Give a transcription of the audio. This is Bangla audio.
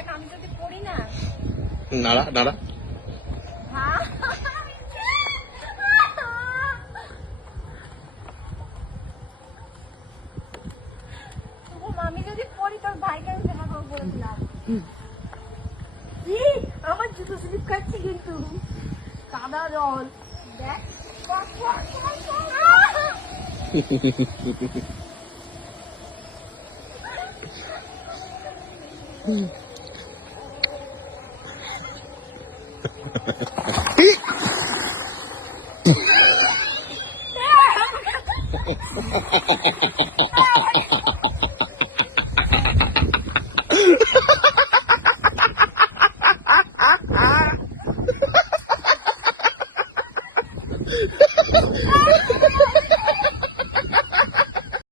দেখ আমি যদি পড়ি না। নাড়া নাড়া। আমি যদি পড়ি তোর ভাইকে আমি দেখা করবো বলেছিলাম। আমার জুতো স্লিপ খাচ্ছি কিন্তু কাদা জল দেখ।